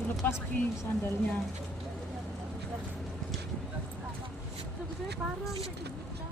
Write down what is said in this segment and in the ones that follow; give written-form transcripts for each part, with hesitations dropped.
Dilepas pi sandalnya. Sebetulnya parah sampai dibuka.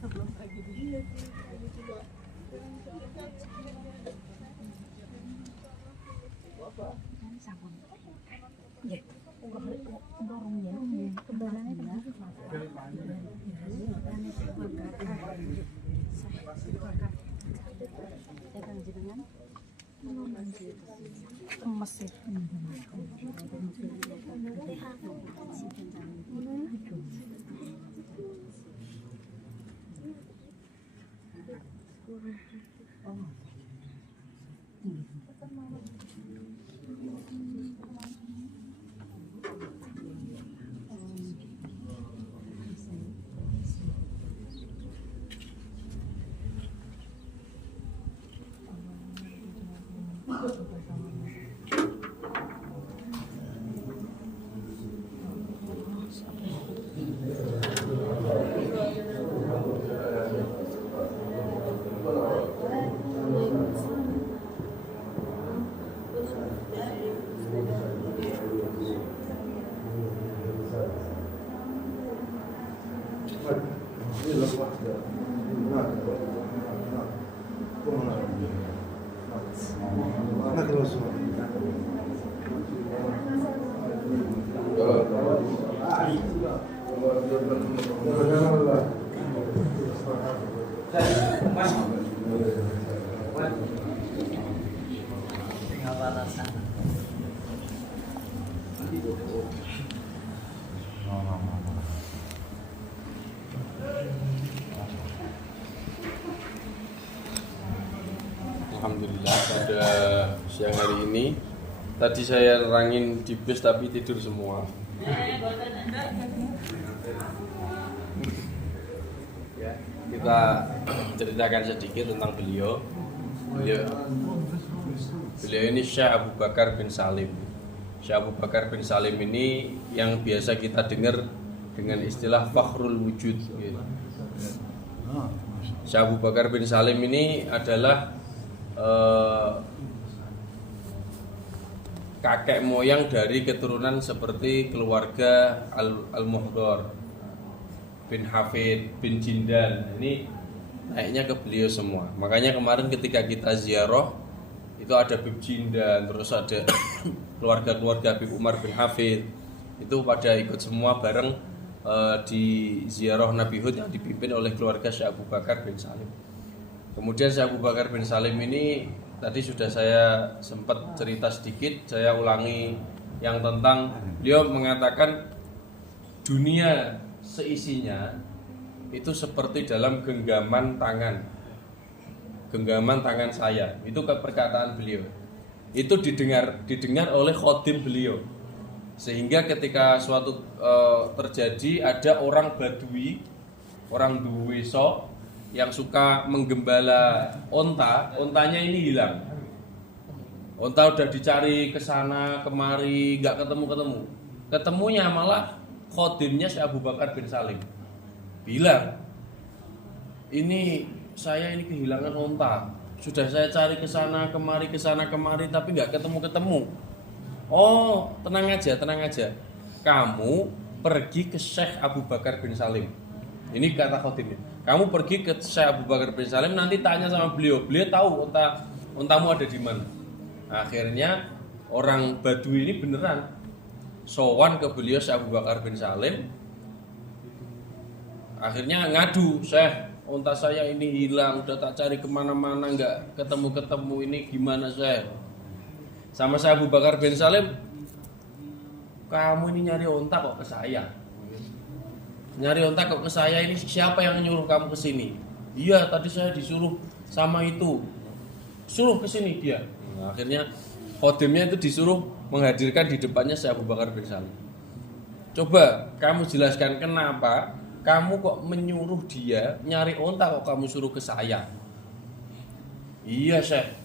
Sebelum tragedi Mesir. Alhamdulillah pada siang hari ini tadi saya nerangin di bus tapi tidur semua. Ya, kita ceritakan sedikit tentang beliau. Beliau ini Syekh Abu Bakar bin Salim. Syekh Abu Bakar bin Salim ini yang biasa kita dengar dengan istilah Fakhrul Wujud. Syekh Abu Bakar bin Salim ini adalah kakek moyang dari keturunan seperti keluarga Al-Muhdor bin Hafid bin Jindan. Ini naiknya ke beliau semua. Makanya kemarin ketika kita ziarah itu ada Bib Jindan, terus ada keluarga-keluarga Bib Umar bin Hafid. Itu pada ikut semua bareng di ziarah Nabi Hud yang dipimpin oleh keluarga Syekh Abu Bakar bin Salim. Kemudian Syekh Abu Bakar bin Salim ini tadi sudah saya sempat cerita sedikit, saya ulangi yang tentang beliau mengatakan dunia seisinya itu seperti dalam genggaman tangan saya. Itu perkataan beliau. Itu didengar oleh khodim beliau. Sehingga ketika suatu terjadi ada orang Badui, orang Duweso yang suka menggembala ontanya ini hilang. Onta udah dicari ke sana kemari, nggak ketemu. Ketemunya malah khodimnya Syekh Abu Bakar bin Salim. Bilang, saya ini kehilangan onta. Sudah saya cari ke sana kemari, tapi nggak ketemu. Oh, tenang aja. Kamu pergi ke Syekh Abu Bakar bin Salim. Ini kata khotibnya. Kamu pergi ke Syekh Abu Bakar bin Salim, nanti tanya sama beliau. Beliau tahu untamu ada di mana. Akhirnya orang Badui ini beneran sowan ke beliau Syekh Abu Bakar bin Salim. Akhirnya ngadu, Syekh, unta saya ini hilang, udah tak cari kemana-mana nggak ketemu-ketemu, ini gimana Syekh? Sama Syekh Abu Bakar bin Salim, kamu ini nyari unta kok ke saya? Nyari unta kok ke saya, ini siapa yang nyuruh kamu ke sini? Iya, tadi saya disuruh sama itu. Suruh ke sini dia. Nah, akhirnya khadimnya itu disuruh menghadirkan di depannya Syekh Abu Bakar bin Salim. Coba kamu jelaskan kenapa kamu kok menyuruh dia nyari unta kok kamu suruh ke saya? Iya, Syekh.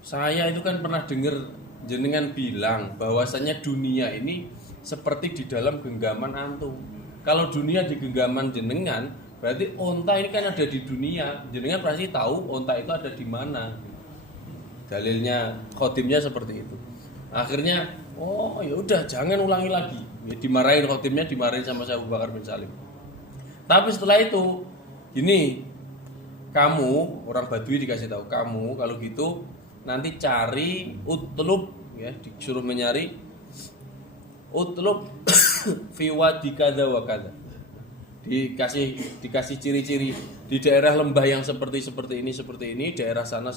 Saya itu kan pernah dengar jenengan bilang bahwasanya dunia ini seperti di dalam genggaman antum. Kalau dunia di genggaman jenengan, berarti unta ini kan ada di dunia. Jenengan pasti tahu unta itu ada di mana. Dalilnya khotimnya seperti itu. Akhirnya, oh ya udah jangan ulangi lagi. Ya, dimarahin khotimnya, dimarahin sama Syekh Abu Bakar bin Salim. Tapi setelah itu, gini, kamu orang Badui dikasih tahu, kamu kalau gitu nanti cari utlub, ya disuruh menyari utlub fi wadi kadza wa kadza. Dikasih ciri-ciri di daerah lembah yang seperti ini, daerah sana.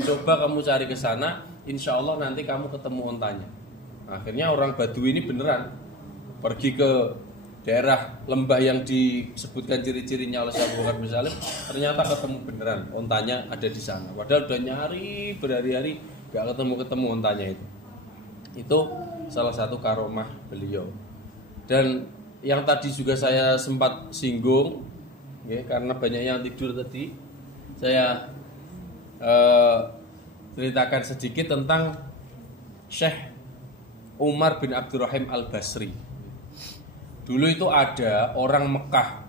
Coba kamu cari ke sana, insya Allah nanti kamu ketemu ontanya. Akhirnya orang Badui ini beneran pergi ke daerah lembah yang disebutkan ciri-cirinya oleh Syekh Abu Bakar bin Salim, ternyata ketemu beneran ontanya ada di sana. Padahal udah nyari berhari-hari gak ketemu ontanya itu. Itu salah satu karomah beliau. Dan yang tadi juga saya sempat singgung, ya, karena banyak yang tidur tadi, saya ceritakan sedikit tentang Syekh Umar bin Abdurrahim Al-Basri. Dulu itu ada orang Mekah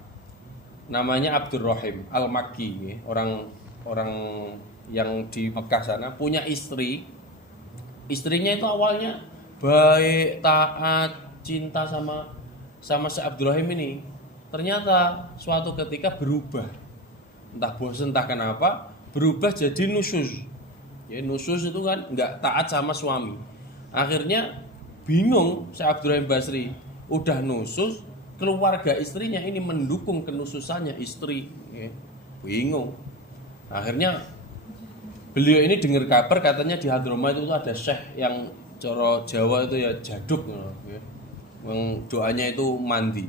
namanya Abdurrahim Al-Makki, ya, orang yang di Mekah sana punya istri. Istrinya itu awalnya baik, taat, cinta sama Syekh Abdurrahim ini. Ternyata suatu ketika berubah. Entah bosan entah kenapa, berubah jadi nusyuz. Ya, nusyuz itu kan enggak taat sama suami. Akhirnya bingung Syekh Abdurrahim Basri, udah nusyuz, keluarga istrinya ini mendukung kenususannya istri, ya. Bingung. Akhirnya beliau ini dengar kabar katanya di Hadramaut itu ada syekh yang coro Jawa itu ya jaduk, ya. Yang doanya itu mandi.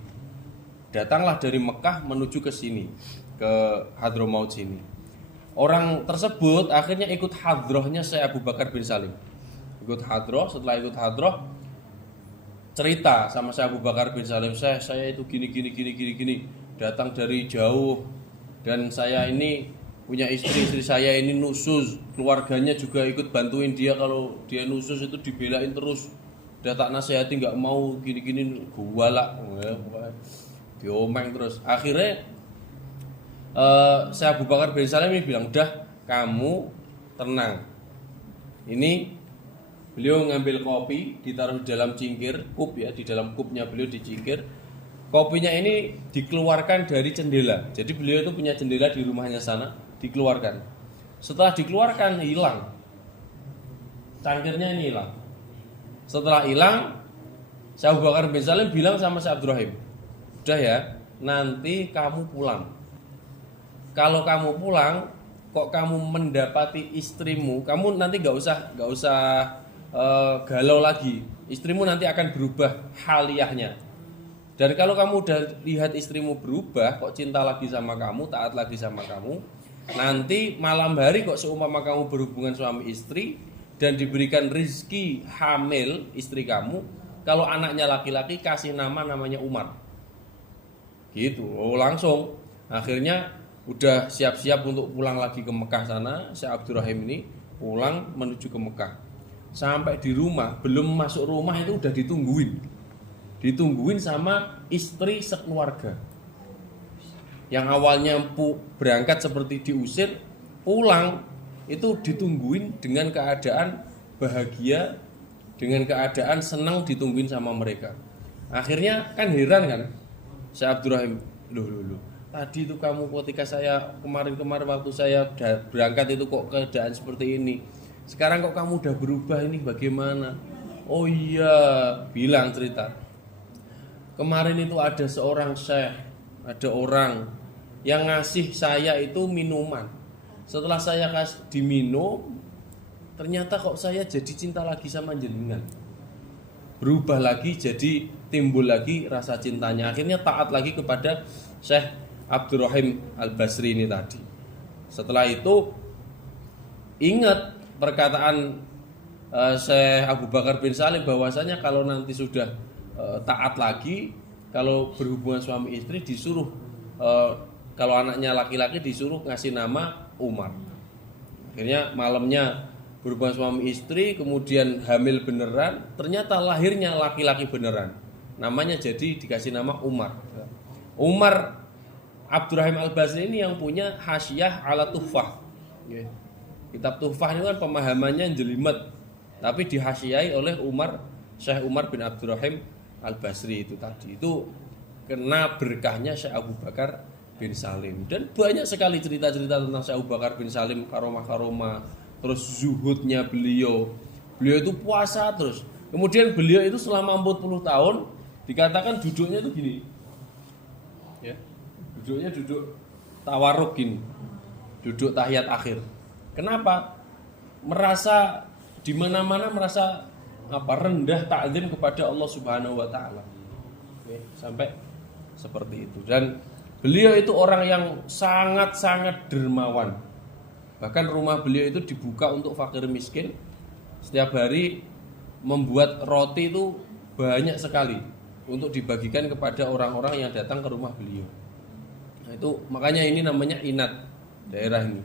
Datanglah dari Mekah menuju ke sini, ke Hadramaut sini. Orang tersebut akhirnya ikut hadrohnya Syekh Abu Bakar bin Salim. Ikut hadroh, setelah ikut hadroh cerita sama Syekh Abu Bakar bin Salim, saya itu gini, datang dari jauh dan saya ini punya istri saya ini nusyuz, keluarganya juga ikut bantuin dia, kalau dia nusyuz itu dibelain terus, udah tak nasihati nggak mau, gini gualak, diomeng terus. Akhirnya Syekh Abu Bakar bin Salim ini bilang, udah kamu tenang. Ini beliau ngambil kopi, ditaruh di dalam cingkir, kup ya, di dalam kupnya beliau dicingkir. Kopinya ini dikeluarkan dari jendela. Jadi beliau itu punya jendela di rumahnya sana, dikeluarkan. Setelah dikeluarkan hilang. Cangkirnya ini hilang. Setelah hilang, Syekh Abu Bakar bin Salim bilang sama Syekh Abdurrahim, udah ya, nanti kamu pulang. Kalau kamu pulang, kok kamu mendapati istrimu, kamu nanti gak usah galau lagi. Istrimu nanti akan berubah haliyahnya. Dan kalau kamu udah lihat istrimu berubah, kok cinta lagi sama kamu, taat lagi sama kamu, nanti malam hari kok seumpama kamu berhubungan suami istri dan diberikan rizki hamil istri kamu, kalau anaknya laki-laki kasih namanya Umar. Gitu. Oh, langsung. Akhirnya udah siap-siap untuk pulang lagi ke Mekah sana. Syekh Abdurrahim ini pulang menuju ke Mekah. Sampai di rumah, belum masuk rumah itu udah ditungguin sama istri sekeluarga. Yang awalnya berangkat seperti diusir, pulang itu ditungguin dengan keadaan bahagia, dengan keadaan senang, ditungguin sama mereka. Akhirnya kan heran kan Syekh Abdurrahim, loh. Tadi itu kamu ketika saya kemarin waktu saya berangkat itu kok keadaan seperti ini. Sekarang kok kamu udah berubah, ini bagaimana? Oh iya, bilang cerita. Kemarin itu ada seorang syekh, ada orang yang ngasih saya itu minuman. Setelah saya diminum, ternyata kok saya jadi cinta lagi sama jenengan. Berubah lagi, jadi timbul lagi rasa cintanya. Akhirnya taat lagi kepada Syekh Abdurrahim Al-Basri ini tadi. Setelah itu ingat perkataan Syekh Abu Bakar bin Salim bahwasanya kalau nanti sudah taat lagi, kalau berhubungan suami istri disuruh kalau anaknya laki-laki disuruh ngasih nama Umar. Akhirnya malamnya berhubungan suami istri, kemudian hamil beneran, ternyata lahirnya laki-laki beneran. Namanya jadi dikasih nama Umar. Umar Abdurrahim Al-Basri ini yang punya Hasyiah ala Tuhfah. Kitab Tuhfah ini kan pemahamannya jelimet, tapi dihasyiai oleh Syekh Umar bin Abdurrahim Al-Basri itu tadi. Itu kena berkahnya Syekh Abu Bakar bin Salim. Dan banyak sekali cerita-cerita tentang Syekh Abu Bakar bin Salim, karomah-karomah, terus zuhudnya beliau. Beliau itu puasa terus. Kemudian beliau itu selama 40 tahun dikatakan duduknya itu gini. Ya. Duduknya duduk tawarruk gini. Duduk tahiyat akhir. Kenapa? Merasa di mana-mana merasa rendah ta'zim kepada Allah Subhanahu wa taala. Oke, sampai seperti itu. Dan beliau itu orang yang sangat-sangat dermawan. Bahkan rumah beliau itu dibuka untuk fakir miskin. Setiap hari membuat roti itu banyak sekali untuk dibagikan kepada orang-orang yang datang ke rumah beliau. Nah, itu makanya ini namanya Inat daerah ini.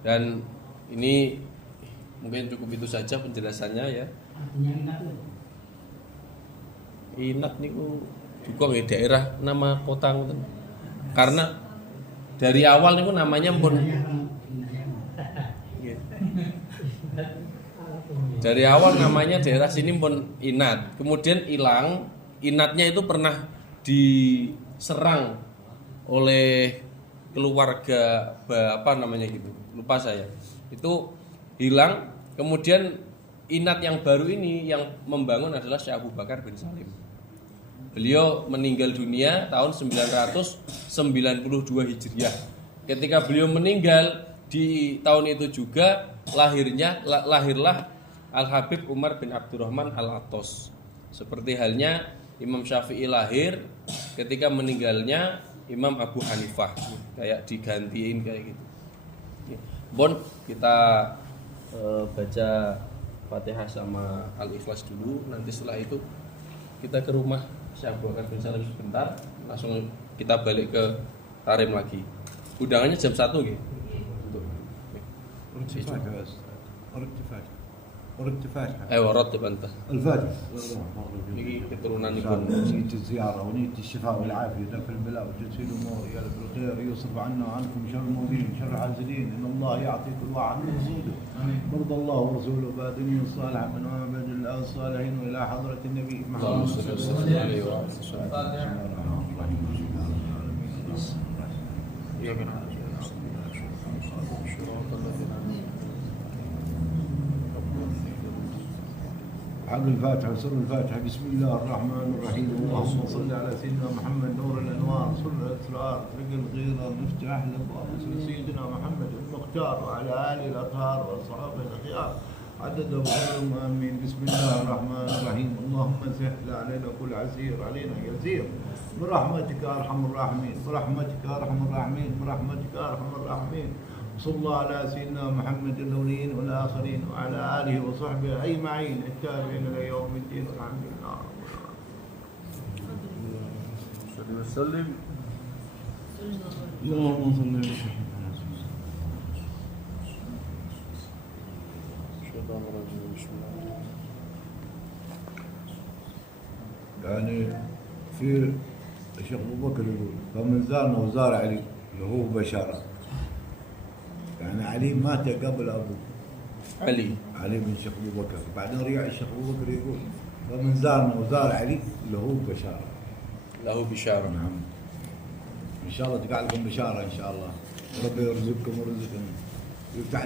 Dan ini mungkin cukup itu saja penjelasannya ya. Inat niku juga nggih daerah nama kota ngoten. Karena dari awal niku namanya pun dari awal namanya daerah sini pun Inat. Kemudian hilang. Inatnya itu pernah diserang oleh keluarga apa namanya gitu. Lupa saya. Itu hilang. Kemudian Inat yang baru ini yang membangun adalah Syekh Abu Bakar bin Salim. Beliau meninggal dunia tahun 992 Hijriah. Ketika beliau meninggal di tahun itu juga lahirlah Al-Habib Umar bin Abdurrahman Al-Attos. Seperti halnya Imam Syafi'i lahir, ketika meninggalnya Imam Abu Hanifah, kayak digantiin kayak gitu. Bon, kita baca Fatihah sama Al-Ikhlas dulu. Nanti setelah itu kita ke rumah Syekh Abu Bakar bin Salim sebentar, langsung kita balik ke Tarim lagi. Undangannya jam 1 gitu. ورد فاتحة. أيوة رتب أنت. الفاتحة. نيجي كترونا نكون. نية الزيارة ونية الشفاء والعافية في البلاء وتسهيل الأمور يا رب الخير يصرف عنا وعنكم شر المؤمنين شر الحاسدين إن الله يعطي كل واحد من رسوله. مرضى الله ورسوله بادنين الصالح من عباد الله الصالحين وإلى حضرة النبي محمد اللهم صل وسلم عليه وعلى آله. حق الفاتحة وسر الفاتحة بسم الله الرحمن الرحيم اللهم صل على سيدنا محمد نور الأنوار سر الأسرار رق الغيرة مفتاح الأبواب سيدنا محمد المختار وعلى آله الأطهار وأصحابه الأخيار عدد وغيرهم آمين بسم الله الرحمن الرحيم اللهم سهل علينا كل عسير علينا يسير برحمتك يا أرحم الراحمين برحمتك يا أرحم الراحمين برحمتك يا أرحم الراحمين صلى الله على سيدنا محمد الأولين والآخرين وعلى آله وصحبه أجمعين التابعين إلى يوم الدين والحمد لله رب صلى وسلم. اللهم صل على يعني في الشيخ أبو بكر يقول فمن زارنا وزار علي اللي هو بشارة يعني علي مات قبل أبوه علي بن الشيخ أبو بكر بعدين رجع الشيخ أبو بكر يقول ومن زارنا وزار علي له بشارة. له بشارة. نعم. إن شاء الله تقع لكم بشارة إن شاء الله. ربي يرزقكم ويرزقنا ويفتح